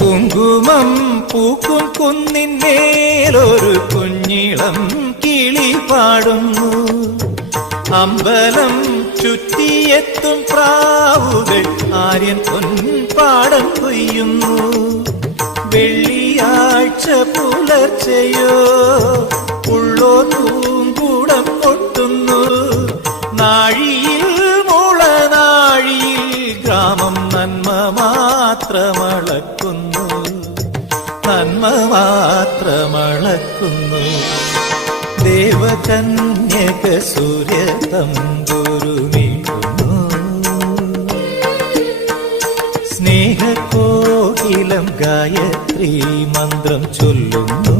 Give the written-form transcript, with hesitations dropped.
കുങ്കുമം പൂക്കും കുന്നിന്മേലൊരു കുഞ്ഞിളം കിളി പാടുന്നു. അമ്പലം ചുറ്റിയെത്തും പ്രാവുകൾ ആര്യൻ പൊൻപാടം കൊയ്യുന്നു. വെള്ളിയാഴ്ച പുലർച്ചയോ ഉള്ളോ പൂങ്കൂടം കൊട്ടുന്നു. നാഴിയിൽ മുളനാഴിയിൽ ഗ്രാമം നന്മ മാത്രമളക്കുന്നു, നന്മ മാത്രമളക്കുന്നു. ദേവകന്യക സൂര്യ തമ്പുരുമീട്ടുന്നു. സ്നേഹകോകിലം ഗായത്രി മന്ത്രം ചൊല്ലുന്നു.